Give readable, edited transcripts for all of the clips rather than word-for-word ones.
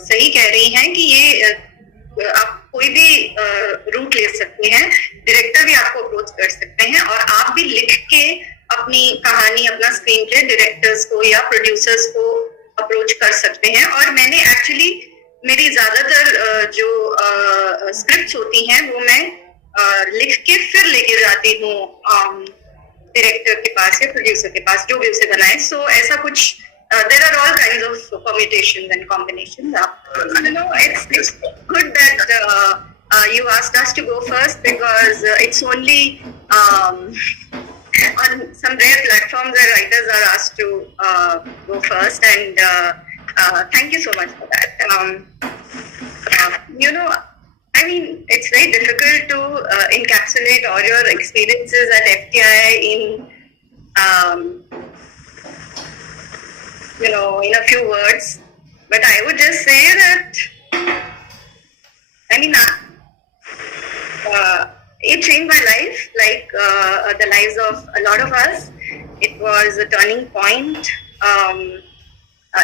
सही कह रही हैं कि ये आप कोई भी रूट ले सकते हैं, डायरेक्टर भी आपको अप्रोच कर सकते हैं और आप भी लिख के अपनी कहानी, अपना स्क्रीन प्ले डायरेक्टर्स को या प्रोड्यूसर्स को अप्रोच कर सकते हैं। और मैंने एक्चुअली मेरी ज्यादातर जो स्क्रिप्ट्स होती हैं वो मैं लिख के फिर लेके जाती हूँ डायरेक्टर के पास या प्रोड्यूसर के पास, जो भी उसे बनाए। सो ऐसा कुछ there are all kinds of permutations and combinations. You know, it's good that you asked us to go first, because it's only on some rare platforms where writers are asked to go first, and thank you so much for that. You know, I mean, it's very difficult to encapsulate all your experiences at FTI in you know, in a few words, but I would just say that, I mean, it changed my life, like the lives of a lot of us. It was a turning point,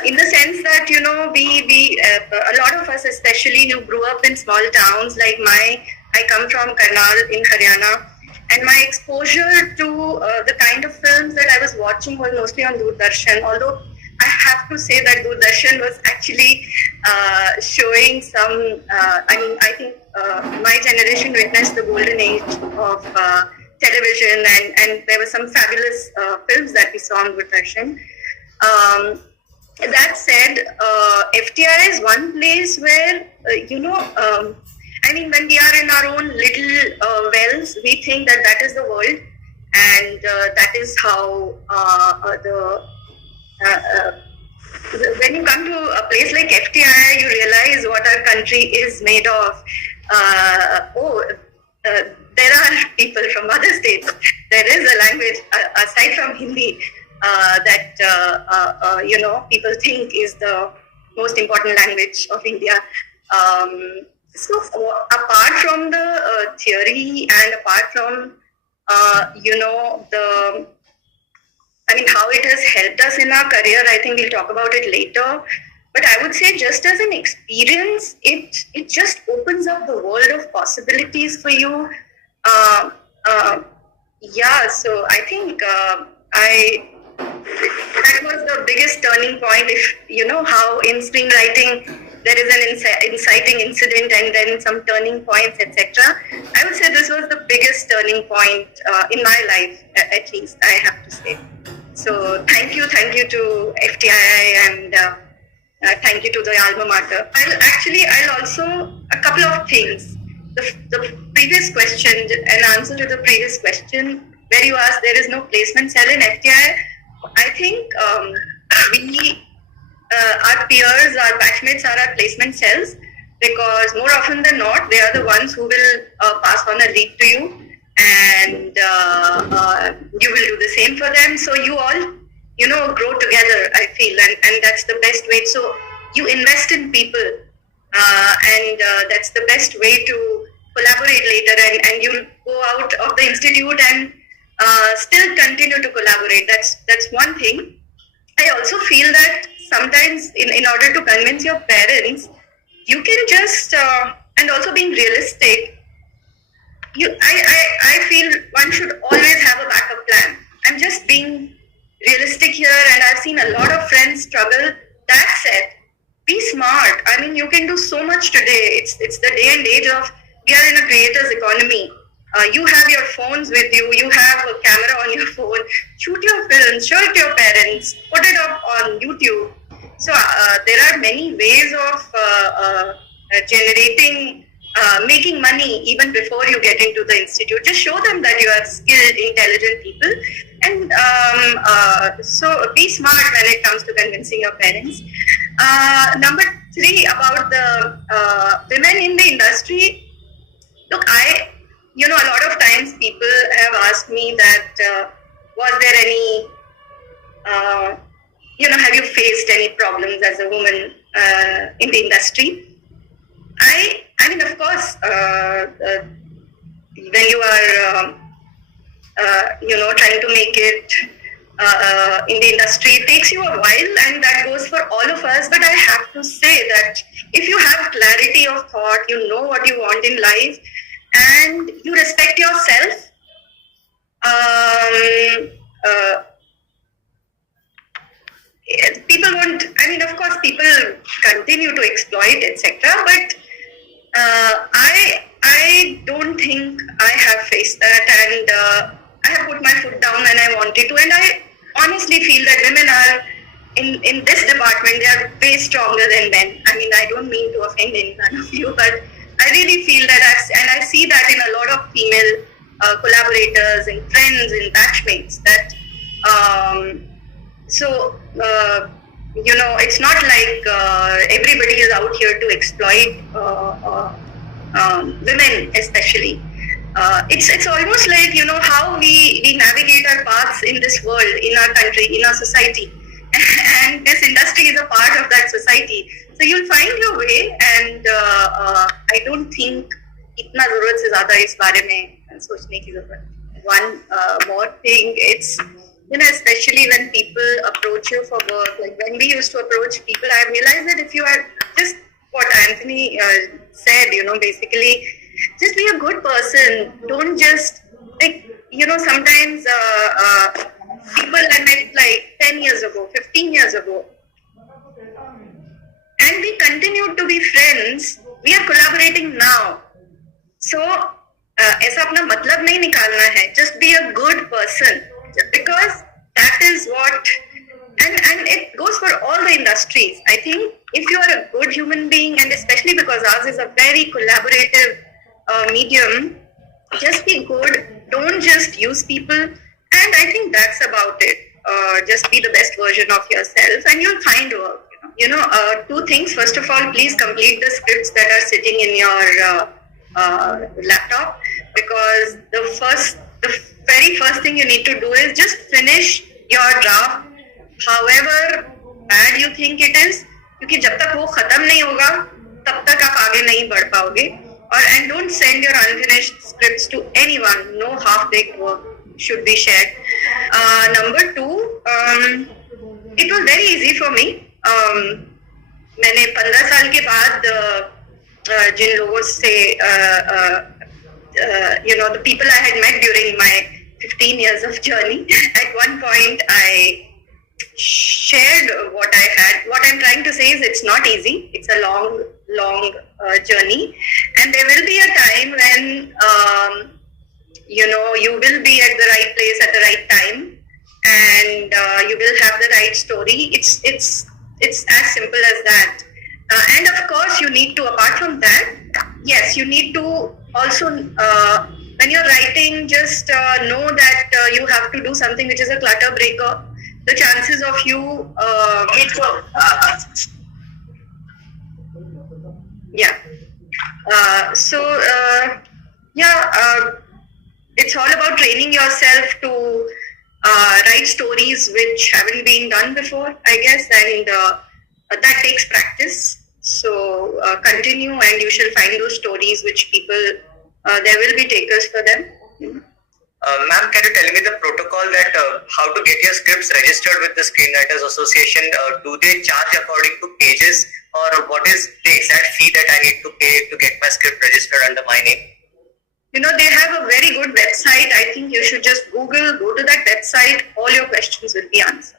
in the sense that, you know, we a lot of us, especially who grew up in small towns, like I come from Karnal in Haryana, and my exposure to the kind of films that I was watching was mostly on Doordarshan, although I have to say that Doordarshan was actually showing some, I mean, I think my generation witnessed the golden age of television, and there were some fabulous films that we saw on Doordarshan. That said, FTI is one place where, you know, I mean, when we are in our own little wells, we think that that is the world, and that is how when you come to a place like FTI, you realize what our country is made of. There are people from other states. There is a language aside from Hindi that you know, people think is the most important language of India. So apart from the theory, and apart from you know, I mean, how it has helped us in our career, I think we'll talk about it later. But I would say, just as an experience, it just opens up the world of possibilities for you. Yeah, so I think that was the biggest turning point. If you know how in screenwriting there is an inciting incident and then some turning points, etc. I would say this was the biggest turning point in my life, at least, I have to say. So thank you to FTI, and thank you to the alma mater. I'll also, a couple of things. The previous question, an answer to the previous question, where you asked there is no placement cell in FTI, I think we, our peers, our batchmates are our placement cells, because more often than not, they are the ones who will pass on a lead to you, and you will do the same for them. So you all, you know, grow together, I feel, and that's the best way. So you invest in people, and that's the best way to collaborate later, and you'll go out of the institute and still continue to collaborate. That's one thing. I also feel that sometimes in order to convince your parents, you can just, and also being realistic, I feel one should always have a backup plan. I'm just being realistic here, and I've seen a lot of friends struggle. That said, be smart. I mean, you can do so much today. It's the day and age of, we are in a creator's economy. You have your phones with you. You have a camera on your phone. Shoot your films. Show it to your parents. Put it up on YouTube. So there are many ways of generating, making money even before you get into the institute. Just show them that you are skilled, intelligent people, and so be smart when it comes to convincing your parents. Number 3, about the women in the industry. Look, you know, a lot of times people have asked me that, was there any, you know, have you faced any problems as a woman in the industry? I mean, of course, when you are, you know, trying to make it in the industry. It takes you a while, and that goes for all of us. But I have to say that if you have clarity of thought, you know what you want in life, and you respect yourself, people won't. I mean, of course, people continue to exploit, etc. But I don't think I have faced that, and I have put my foot down when I wanted to, and I honestly feel that women are in this department, they are way stronger than men. I mean, I don't mean to offend any one of you, but I really feel that, and I see that in a lot of female collaborators and friends and batchmates, that it's not like everybody is out here to exploit women, especially. It's almost like, how we navigate our paths in this world, in our country, in our society. And this industry is a part of that society. So you'll find your way, and I don't think इतना जरूरत से ज़्यादा इस बारे में सोचने की ज़रूरत. One more thing, it's, especially when people approach you for work, like when we used to approach people, I realized that if you are just what Anthony said, basically, just be a good person. Don't just, sometimes people I met like 10 years ago, 15 years ago, and we continue to be friends. We are collaborating now. So, ऐसा अपना मतलब नहीं निकालना है. Just be a good person, because that is what, and it goes for all the industries. I think if you are a good human being, and especially because ours is a very collaborative medium, just be good. Don't just use people, and I think that's about it. Just be the best version of yourself, and you'll find work. Two things. First of all, please complete the scripts that are sitting in your laptop, because the very first thing you need to do is just finish your draft, however bad you think it is, क्योंकि जब तक वो खत्म नहीं होगा तब तक आप आगे नहीं बढ़ पाओगे. And don't send your unfinished scripts to anyone. No half-baked work should be shared. Number two, it was very easy for me. मैंने 15 साल के बाद जिन लोगों से the people I had met during my 15 years of journey, at one point I shared what I had. What I'm trying to say is it's not easy. It's a long journey, and there will be a time when you will be at the right place at the right time, and you will have the right story. It's as simple as that. And of course, you need to, apart from that, yes, you need to also, when you're writing, just know that you have to do something which is a clutter breaker. The chances of you, it's all about training yourself to write stories which haven't been done before, I guess, and that takes practice. So continue, and you shall find those stories which people, there will be takers for them. Ma'am, can you tell me the protocol that how to get your scripts registered with the Screenwriters Association? Do they charge according to pages, or what is the exact fee that I need to pay to get my script registered under my name? They have a very good website. I think you should just go to that website. All your questions will be answered.